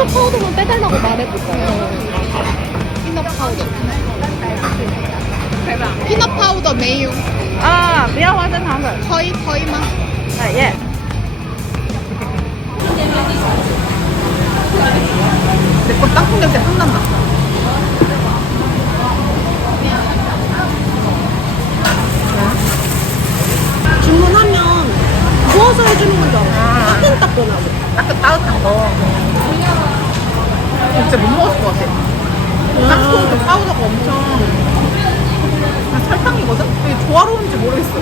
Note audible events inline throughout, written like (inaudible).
피넛 파우더만 빼달라고 말해볼까요? 피넛 파우더. 피넛 파우더 메유. 啊，不要花生糖粉。 거의 거의만. 啊耶。 내거 땅콩 냄새 확 난다. 주문하면 구워서 해주는 건줄 알아. 따끈따끈하고. 약간 따뜻한 거. 진짜 못 먹었을 것 같아. 땅콩 그 파우더가 엄청 그냥 설탕이거든? 되게 조화로운지 모르겠어.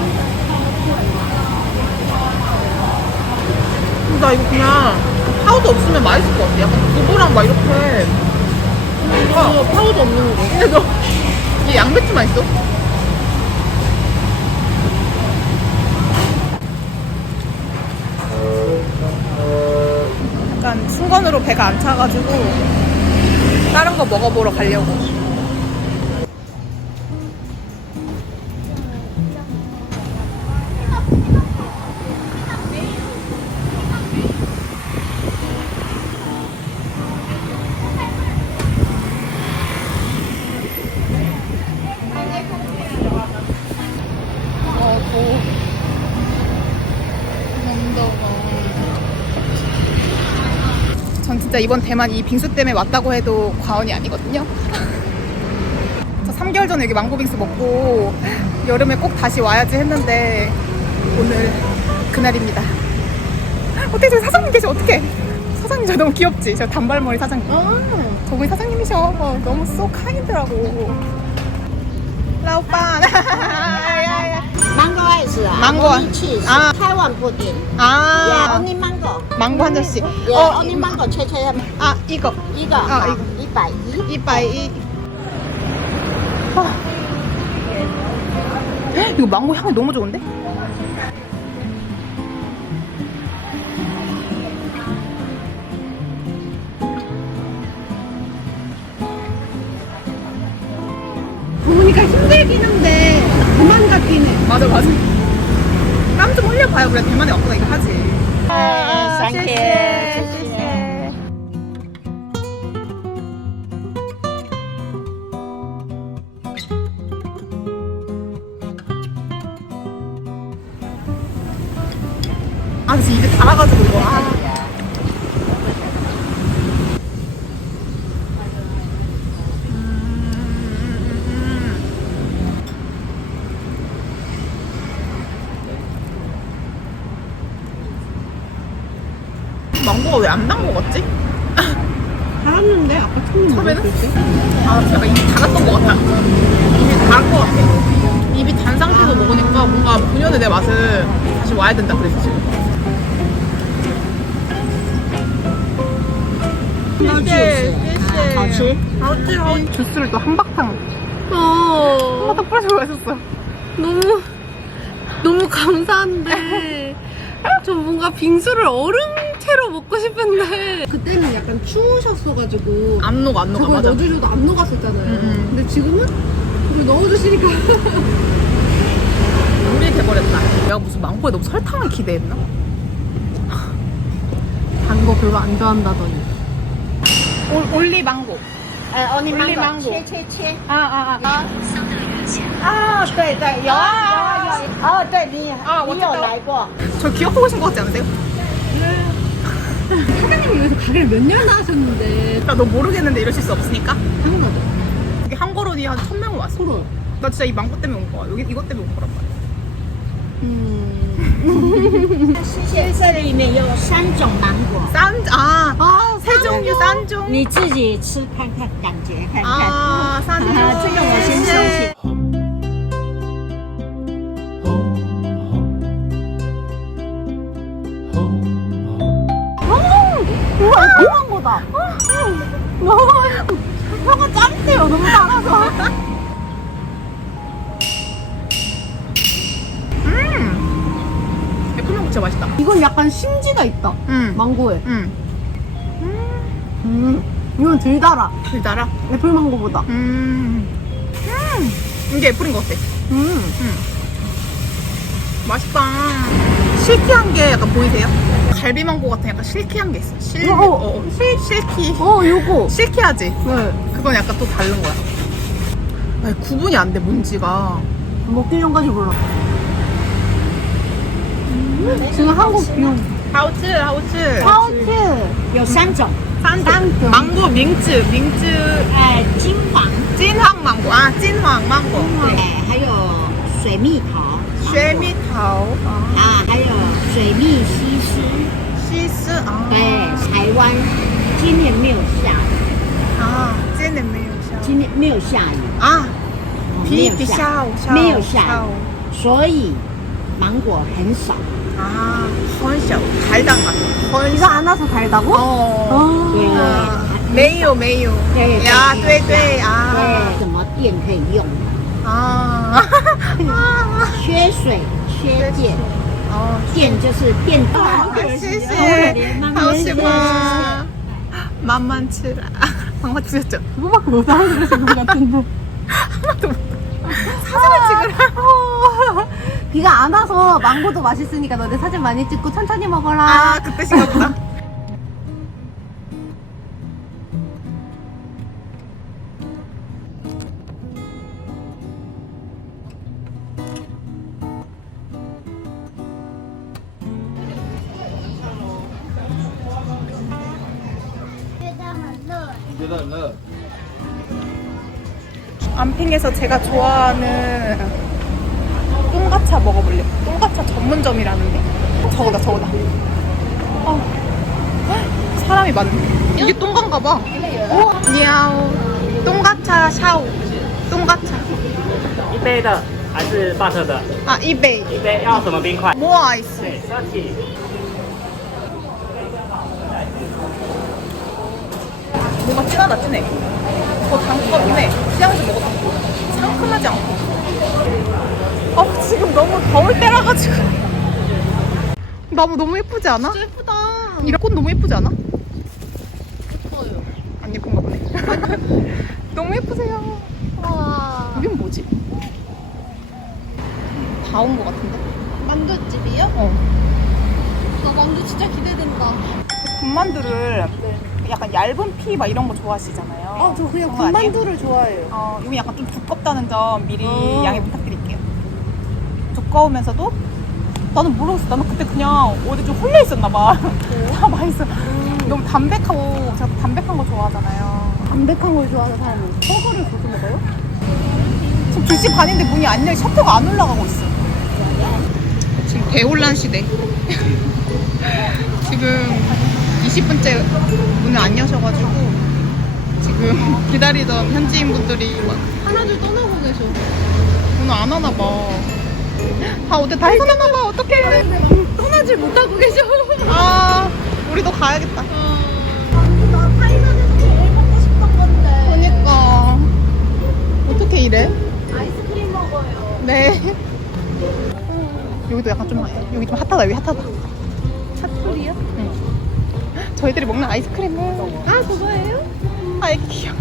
근데 나 이거 그냥 파우더 없으면 맛있을 것 같아. 약간 두부랑 막 이렇게. 이거 파우더 없는 거. 근데 너, 이게 양배추 맛있어? 약간 순간으로 배가 안 차가지고 다른 거 먹어보러 가려고. 진짜 이번 대만 이 빙수 때문에 왔다고 해도 과언이 아니거든요. (laughs) 저 3개월 전에 여기 망고빙수 먹고 여름에 꼭 다시 와야지 했는데 오늘 그날입니다. 어떻게 저기 사장님 계시 어떻게? 사장님 저 너무 귀엽지? 저 단발머리 사장님. 저분이 사장님이셔. 어, 너무 쏘 카인드라고. 라오빠. Only cheese. 아. 타이완 푸딩. 예, 아, only mango. 망고 한 잔씩. 어, only mango. 최최 아, 이거. 이거. 아, 어, 이거. 120. 이빠이. 아. 이거 망고 향이 너무 좋은데? 부모니까 힘들긴 한데 그만 같긴 해. 맞아, 맞아. 땀 좀 흘려봐요. 그래, 대만에 왔구나, 이거 하지. 아, 쉐쉐, 쉐쉐. 쉐쉐. 아, 진짜 입에 달아가지고 이거. 아. 왜안 같지? 달았는데 아까 처음 처음에는? 먹었을 때. 아, 제가 입이 닫았던 것 같아. 입이 닿은 것 같아. 입이 단 상태에서 먹으니까 뭔가 본연의 내 맛을 다시 와야 된다 그랬지. 지금. 아, 好吃. 아우치, 아우치. 주스를 또 한바탕, 어, 한바탕 뿌려서 마셨어. 너무 너무 감사한데 저 뭔가 빙수를 얼음채로 먹고 싶은데 그때는 약간 추우셨어가지고 안 녹아, 안 녹아, 저걸 맞아. 넣어주셔도 안 녹았었잖아요. 음, 음. 근데 지금은 이걸 넣어주시니까 (laughs) 물이 돼버렸다. 내가 무슨 망고에 너무 설탕을 기대했나? (laughs) 단 거 별로 안 좋아한다더니 올, 올리 망고. 呃 only Only mango. mango. 切切切。 아, 아, 아. 啊，对对，有啊，有有有。哦，对你，啊我知道你有来过。 저 기억하고 계신 것 같지 않으세요? 사장님이 여기서 가게를 몇 년나 하셨는데 나 너 모르겠는데 이러실 수 없으니까. 당연하죠. 여기 한 걸음이 한 천 명은 왔어. 서로. 나 진짜 이 망고 때문에 온 거야. 여기 이것 때문에 온 거란 말이야. 这这里面有三种芒果， 싼, 아, 아, 세 종류 싼 종. 你自己吃看看，感觉看看。 아, 싼 종. 啊，这个我先收起。 혀가 짠데요. 너무 달아서. 음. 애플망고 진짜 맛있다. 이건 약간 심지가 있다. 음. 망고에. 음. 음. 이건 덜 달아. 그 달아. 애플 망고보다. 음. 음. 이게 애플인 것 같아. 음. 맛있다. 실키한 게 약간 보이세요? 갈비망고 같은 약간 실키한 게 있어. 실, 어, 어, 실, 실키. 어, 요거. 실키하지? 네. 그건 약간 또 다른 거야. 아니, 구분이 안 돼, 뭔지가. 먹기 전까지 몰라. 지금 한국 비용. 하우츠, 하우츠. 파우치. 有三种， 산드. 망고, 밍츠, 밍츠, 哎，金黄， 찐황 망고. 아, 찐황 망고. 哎，还有水蜜桃， 쉐미타오. 啊，还有水蜜西施， 哎台湾今年没有下雨。啊真的没有下雨。今天没有下雨。啊没有下没有下雨所以芒果很少。啊很少排档嘛很少。那是排档哦哦。对没有没有。对呀对对啊。对什么电可以用？啊。(laughs) 缺水缺电。 어, 电就是电动。 시시. 하우시마. 만만치라. 방금 찍었죠? 그거밖에 못 알아들으시는 것 같은데. 하나도 못. 사진을 찍으라. 비가 안 와서 망고도 맛있으니까 너네 사진 많이 찍고 천천히 먹어라. 아, 그 뜻인가 보다. 안핑에서 제가 좋아하는 똥가차 먹어볼래요. 똥가차 전문점이라는데. 저거다, 저거다. 어. 헉, 사람이 많네. 이게 똥간가 봐. 오, 니아오. 똥가차 샤오. 똥가차. 一杯的还是 butter 的？ 아, 이베이. 一杯要什么冰块？ 뭐 아이스. 对，三体。 가 진하다, 진해. 더 단거긴 해. 시장에서 먹었던 거. 상큼하지 않고. 어, 지금 너무 더울 때라가지고. 나무 너무 예쁘지 않아? 예쁘다. 이런 꽃 너무 예쁘지 않아? 안 예쁜가 보네. (laughs) 너무 예쁘세요. 와. 이게 뭐지? 다 온 것 같은데? 만두집이요? 어. 나 만두 진짜 기대된다. 군만두를 약간 얇은 피 막 이런 거 좋아하시잖아요. 아, 저 그냥 그런 거 아니에요? 군만두를 좋아해요. 어, 이거 약간 좀 두껍다는 점 미리 어. 양해 부탁드릴게요. 두꺼우면서도 나는 모르겠어. 나는 그때 그냥 어디 좀 홀려 있었나 봐. (laughs) 다 맛있어. 너무 담백하고 제가 담백한 거 좋아하잖아요. 담백한 걸 좋아하는 사람은 허거를 고수 먹어요? 지금 2시 반인데 문이 안 열려 셔터가 안 올라가고 있어. 지금 대혼란 시대. (laughs) 지금 20분째 문을 안 여셔가지고 지금 (laughs) 기다리던 현지인 분들이 막 하나둘 떠나고 계셔. 오늘 안 하나 봐. 아, 어제 다 해서나나 봐. 어떡해. 떠나질 못하고 계셔. 아, 우리도 가야겠다. 나 타이난에서 제일 먹고 싶던 건데. 그러니까. 어떻게 이래? 아이스크림 먹어요. 네. 여기도 약간 좀, 여기 좀 핫하다. 여기 핫하다. 저희들이 먹는 아이스크림은 아 그거예요? 아이 귀여워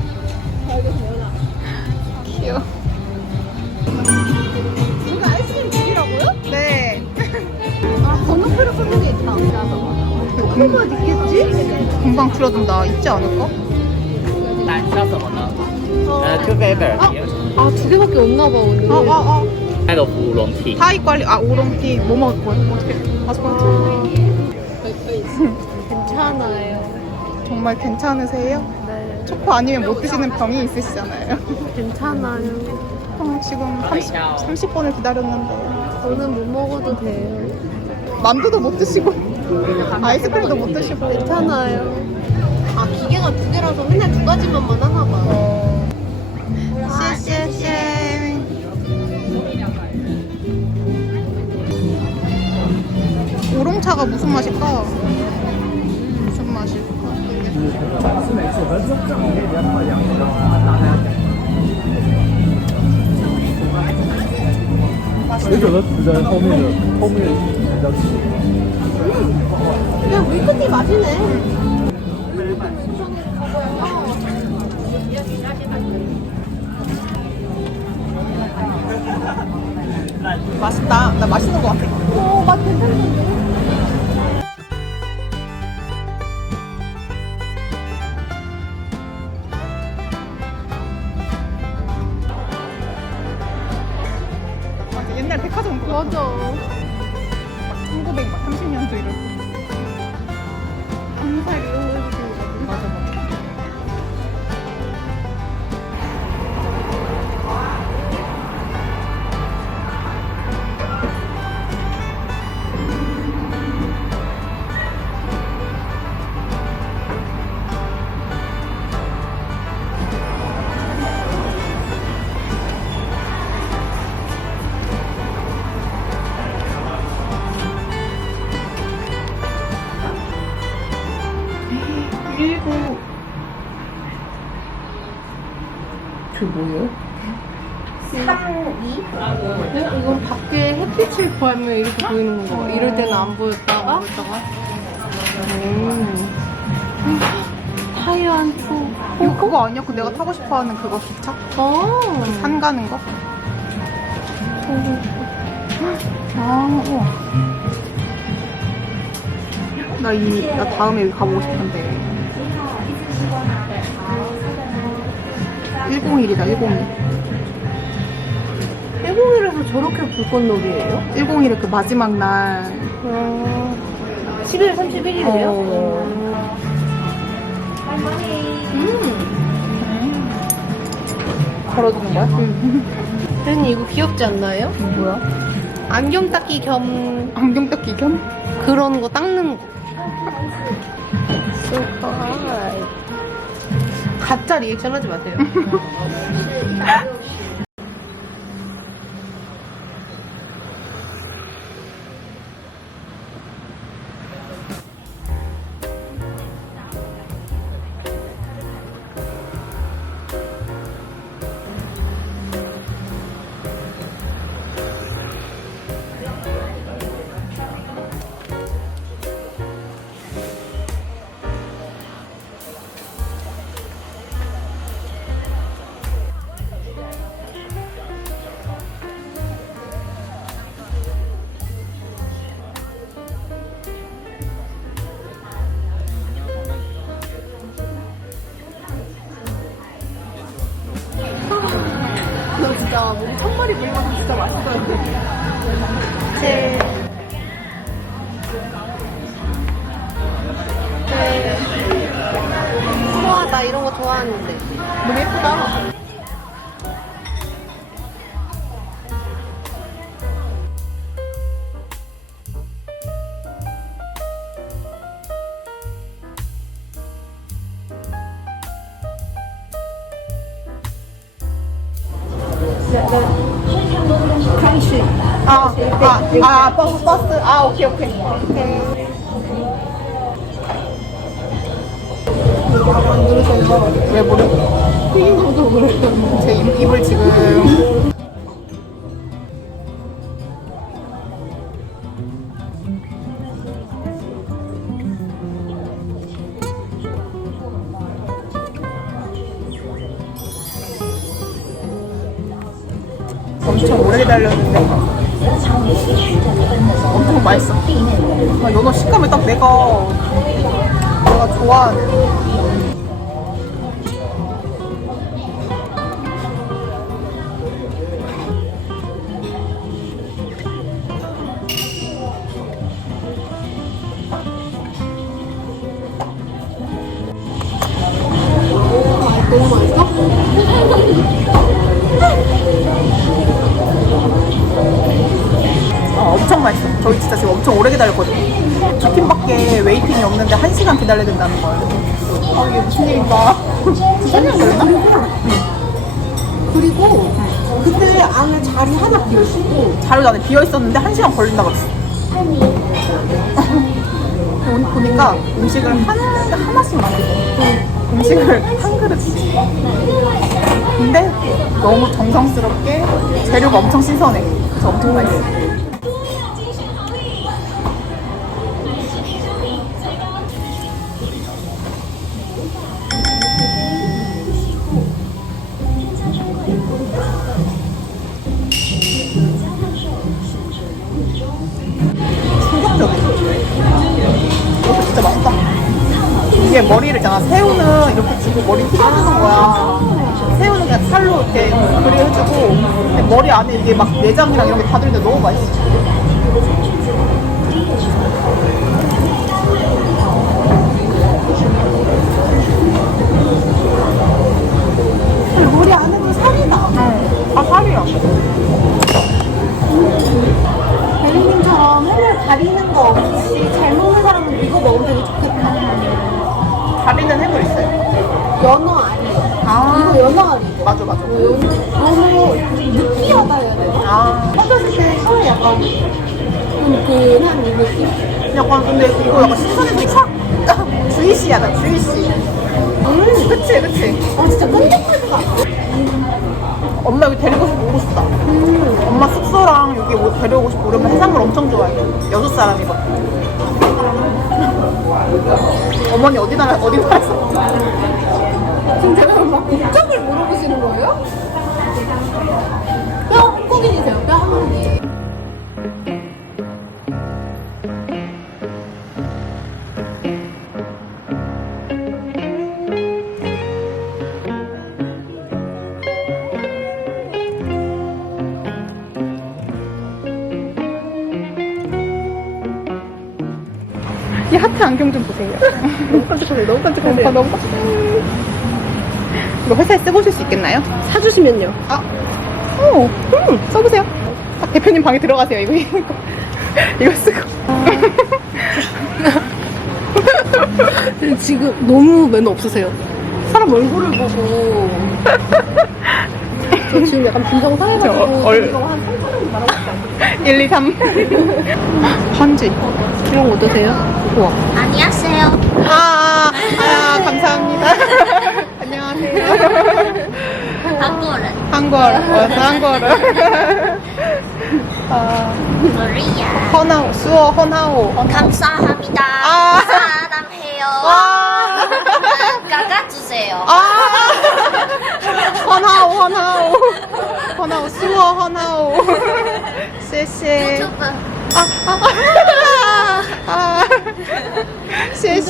귀여워 이거 아이스크림 두개라고요? 네 아, 건너편에 끊는 게 있다 그런 음. 있겠지? 금방 줄어든다 있지 않을까? 난싸서 먹나 그 배달 아두 개밖에 없나 봐 오늘 아아아 아, 아. 아. 우롱티. 타이 관리 아 오롱티 뭐 먹을 거예요? 어떻게 다섯 번째 괜찮아요. 정말 괜찮으세요? 네. 초코 아니면 못 드시는 병이 있으시잖아요. 괜찮아요. 어, 지금 30, 30분을 기다렸는데 저는 못 먹어도 돼요. 만두도 못 드시고 아이스크림도 못 드시고 괜찮아요. 아, 기계가 두 개라서 맨날 두 가지만만 하나 봐. 어. 씨씨씨 우롱차가 무슨 맛일까? 무슨 맛일까? 水酒的人后面的后面比较细。 그냥 밀크티 맛이네. 맛있다. 나 맛있는 것 같아. 오, 맛 괜찮은데? 그 뭐예요? 3, 2? 어? 이건 밖에 햇빛을 보면 이렇게 보이는 건가? 이럴 때는 안 보였다가? 보였다가? 음. 하얀 초. 이거 그거 아니야? 그 내가 타고 싶어 하는 그거 기차? 어. 산 가는 거? 아, 우와. 나 이, 나 다음에 여기 가보고 싶은데. 101이다, 101. 해공이라서 저렇게 불꽃놀이에요? 101의 그 마지막 날. 어. 11월 31일이에요? 어. 음. 걸어주는 거야? 혜연이 이거 귀엽지 않나요? 뭐야? 안경 닦기 겸 안경 닦기 겸? 그런 거 닦는 거. So hard. 가짜 리액션 하지 마세요. (laughs) 진짜 우리 선물이 물건 진짜 맛있었는데. 네. 네. 좋아, 나 이런 거 좋아하는데. 너무 예쁘다. 아, 아, 버스, 버스. 아, 오케이, 오케이. 왜 모르? 튀김도 모르겠던 제 입, 입을 지금. 엄청 오래 기다렸는데 엄청 맛있어. 아, 연어 식감이 딱 내가 내가 좋아하는. 그리고 그때 안에 자리 하나 비었고 자료 안에 비어 있었는데 한 시간 걸린다 그랬어. 오늘 보니까 음식을 하나, 하나씩 만들고 음식을 한 그릇씩. 근데 너무 정성스럽게 재료가 엄청 신선해. 그래서 엄청 맛있어. 이게 막 내장이랑 이런 게 다 들는데 너무 맛있어. 안경 좀 보세요. (laughs) 너무 깜찍하네, 너무 깜찍하네. 아, 너무 깜찍해. 이거 회사에 쓰보실 수 있겠나요? 사주시면요. 아, 오, 음, 써보세요. 아, 대표님 방에 들어가세요, 이거. 이거, (laughs) 이거 쓰고. (laughs) 지금 너무 매너 없으세요. 사람 얼굴을 보고. 저 지금 약간 빈정상해가지고. 저 얼- 한 3, 4년 말하고 있어요. 1, 2, 3. 반지. 이런 거 어떠세요? 우와. 안녕하세요. 아, 아, 감사합니다. (laughs) 안녕하세요. 한국어, 어서 한국어를. 아. 허나오, 수어, 허나오. 감사합니다. 아. 사랑해요. 와. (laughs) 깎아주세요. 아, 허나오, 허나오. 허나오, 수어, 허나오. 谢谢. 유튜브. 아, 아, 아, 아, 쉐쉐.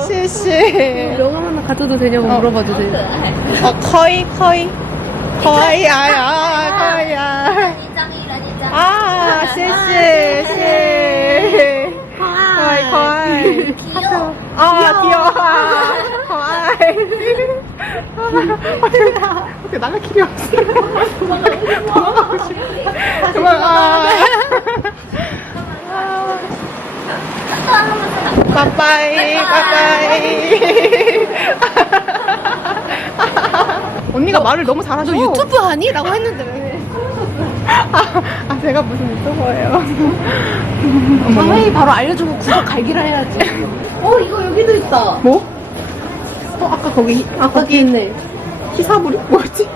쉐쉐. 영화 하나 가져도 되냐고 물어봐도 돼. 어, 커이, 커이. 커이, 아, 아, 커이, 아. 아, 쉐쉐, 쉐. 커이, 커이. 귀여워. 아, 귀여워. 커이. 아, 나가 길이 없어. 빠빠이, 빠빠이. (laughs) 언니가 말을 너무 잘하죠. 너 유튜브 하니? 라고 했는데 왜? 아, 아, 제가 무슨 유튜버예요. 당연히 바로 알려주고 구독 갈기라 해야지. 어, 이거 여기도 있다. 뭐? 어, 아까 거기, 아, 거기 있네. 히사부리? 뭐지?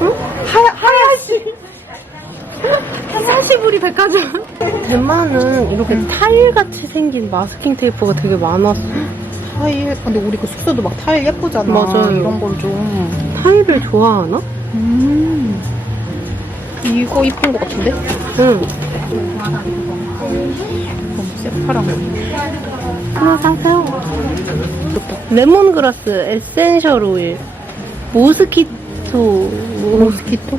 응? 하야, 하야시. 사시부리 백화점. 대만은 이렇게 타일같이 생긴 마스킹 테이프가 되게 많았어. 타일. 근데 우리 그 숙소도 막 타일 예쁘잖아. 맞아요. 이런 건 좀. 타일을 좋아하나? 음. 이거 이쁜 것 같은데? 응. 너무 새파란 거. 하나 사세요. 레몬그라스 에센셜 오일. 모스키토. 모스키토?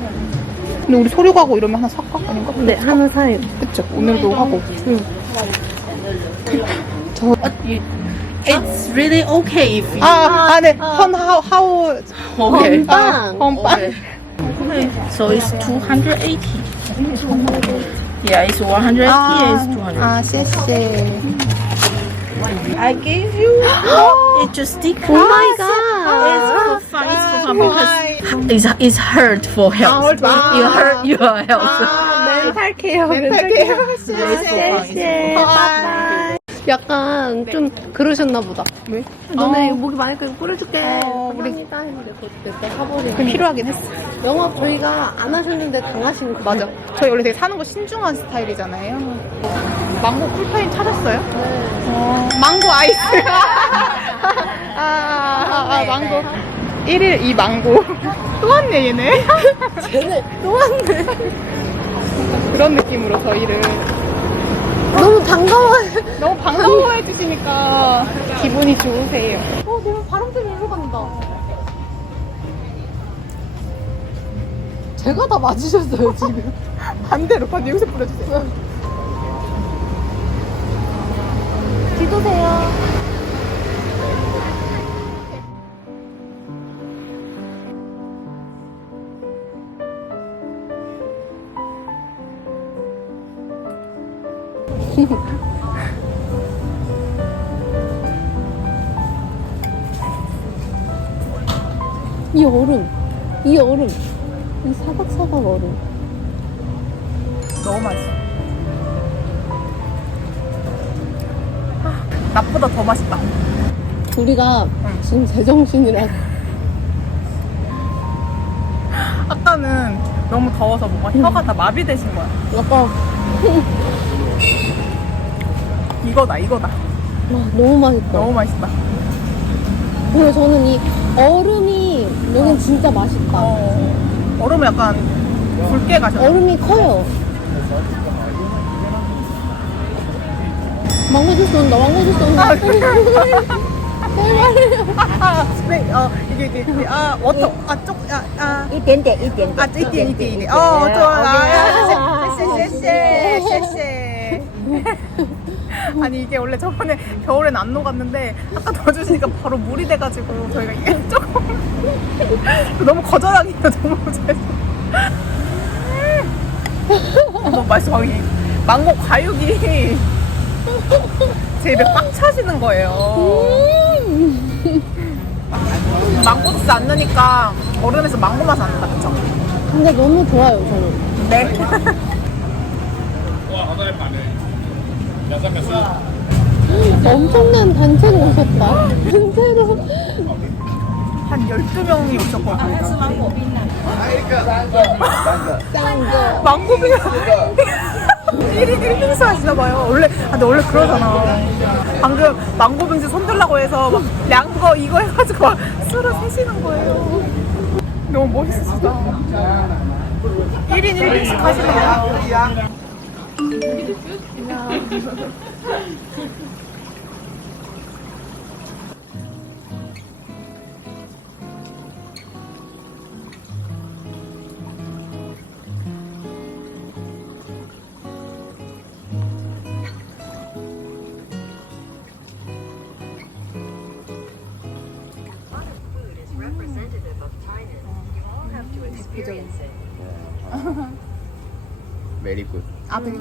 근데 우리 소류 가고 이러면 하나 살까? 아닌가? 네, 하나 사요. 그쵸. 오늘도 하고. 응. 저, It's really okay if you 아, 아, 네. 헌, 하우, 하우. okay. 아, 헌빵. So it's 280. Yeah, it's 180 아, it's 200. 아, 谢谢. I gave you it's just stick. 오 마이 It's 갓. for fun. It's for fun because it's it's hurt for health. for- You hurt your health. 아, 멘탈 케어. 멘탈게요. 네, 아, 약간 좀 그러셨나 보다. 왜? 너네 어. 목이 많으니까 이거 뿌려줄게. 감사합니다 했는데 그때 때 사버리고. 필요하긴 했어. 영업 저희가 안 하셨는데 당하신 거 맞아. 저희 원래 되게 사는 거 신중한 스타일이잖아요. 망고 쿨타임 찾았어요? 어, 망고 아이스. (laughs) 아, 아, 아, 망고. 1일 이 망고. (laughs) 또 왔네, 얘네. 쟤네 (laughs) 또 왔네. 그런 느낌으로 저희를 너무 반가워해. 너무 반가워해 주시니까 기분이 좋으세요. 어, 너무 바람 때문에 일로 간다. 제가 다 맞으셨어요 지금. (laughs) 반대로 반대 여기서 뿌려주세요. 기도세요. (laughs) 이 얼음, 이 얼음, 이 사각사각 얼음. 너무 맛있어. 아, 나보다 더 맛있다. 우리가 지금 제정신이라 (laughs) 아까는 너무 더워서 뭔가 혀가 다 마비되신 거야. 약간 (laughs) 이거다, 이거다. 와, 너무 맛있다. 너무 맛있다. 그리고 저는 이 얼음이 여긴 진짜 맛있다. 어, 얼음을 약간 굵게 가셨어. 얼음이 커요. 망고 주스 온다, 망고 주스 온다. 아, 그래? 제발. 아, 네, 어, 이게, 이게, 이게, 아, 워터, 아, 쪽, 아, 아. 一点点，一点 아, 이게, 이게, 이게. 어, 좋아. 아, 아니, 이게 원래 저번에 겨울엔 안 녹았는데, 아까 더 주시니까 바로 물이 돼가지고, 저희가 이게 (laughs) 조금. (laughs) 너무 거절하기가 너무 잘. 너무 맛있어, 거기. 망고 과육이 (laughs) 제 입에 꽉 차시는 거예요. 망고 소스 안 넣으니까 얼음에서 망고 맛 안 난다, 그쵸? 근데 너무 좋아요, 저는. 네. 엄청난 단체로 오셨다. 단체로. 한 12명이 오셨거든요. 망고빙 1인 1빙수 하시나봐요. 원래, 아, 근데 원래 그러잖아. 방금 망고빙수 손들라고 해서 막 양거 이거 해가지고 막 술을 세시는 거예요. 너무 멋있으시다. 1인 1빙씩 하시는 거야. Food is representative of Thailand. You all have to experience it. Very good. 아, 되게,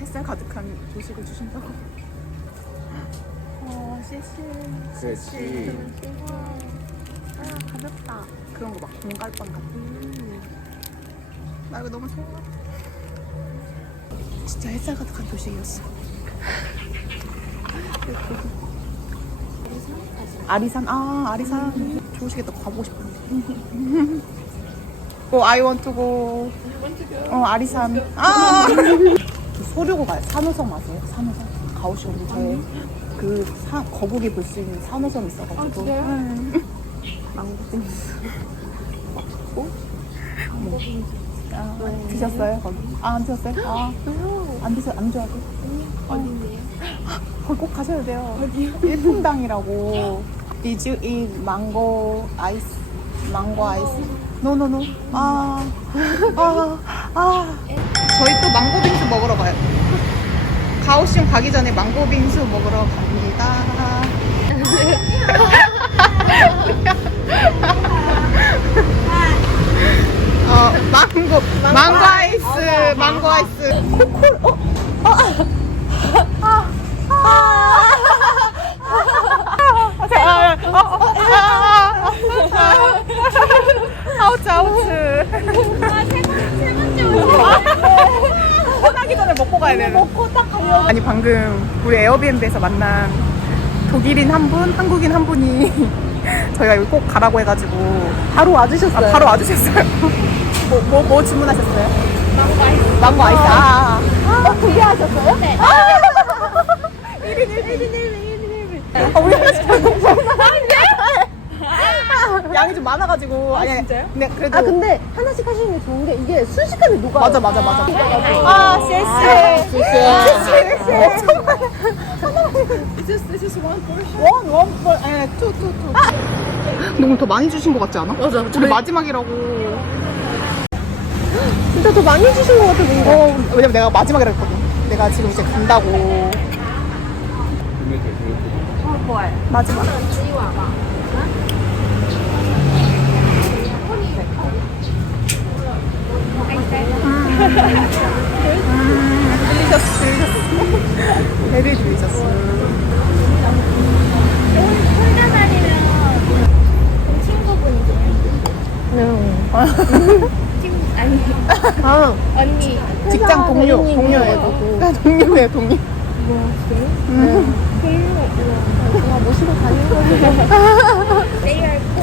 햇살 가득한 조식을 주신다고. 어, 씨씨. 客气。 아, 가볍다. 그런 거 막 공갈빵 같은. 나 이거 너무 좋아. 진짜 햇살 가득한 조식이었어. 아리산, 아, 아리산. 좋으시겠다. 가보고 싶은데. 고, (laughs) I want to go. 어, 아리산. (laughs) 아! 그 소류고 가요. 산호섬 아세요? 산호섬. 가오시오인데 그 사, 거북이 볼 수 있는 산호섬 있어가지고. 아? 응. 망고빙수. 아, 드셨어요 거기? 아, 안 드셨어요? 아, 안 드셔 안 좋아하세요? 어디네요? 거기 꼭 가셔야 돼요. 어디요? 일품당이라고. Did you eat mango ice? 망고 아이스? No, no, no. 아, 아, 아. 저희 또 망고 빙수 먹으러 가요. 가오슝 가기 전에 망고 빙수 먹으러 갑니다. 어, 망고, 망고 아이스, 망고 아이스. 코콜, 어, 어, 아, 아, 아. 아, 아, 아, 아, 아, 아, 아, 아우츠 아우츠. 떠나기 전에 먹고 가야 되는. 먹고 딱 가려고. 아니 방금 우리 에어비앤비에서 만난 독일인 한 분, 한국인 한 분이 (laughs) 저희가 여기 꼭 가라고 해가지고 바로 와주셨어요. 아, 바로 와주셨어요. 뭐, 뭐, 뭐 주문하셨어요? 망고 아이스. 망고 아이스. 아. 어, 분리하셨어요? 네. 1인 1인 1인. 아, 우리 (laughs) 양이 좀 많아가지고. 아니, 진짜요? 네, 그래도. 아 근데 하나씩 하시는 게 좋은 게 이게 순식간에 녹아요. 맞아, 맞아, 맞아. 아. 씨씨. 씨씨. 엄청 많아. Is this, this is one portion? One, one portion. 네, two, two, two. 너무 더 많이 주신 것 같지 않아? 맞아. 우리 마지막이라고. 진짜 더 많이 주신 것 같아 뭔가. 어, 왜냐면 내가 마지막이라 했거든. 내가 지금 이제 간다고. 마지막. 딜리셔스, 딜리셔스. 베리 딜리셔스. 혼자 다니면 친구분이세요? 친구 아니 아 언니 직장 동료, 동료예요. 동료예요, 동료. 모시고 다니는 거지. They are co-worker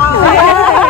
ข้า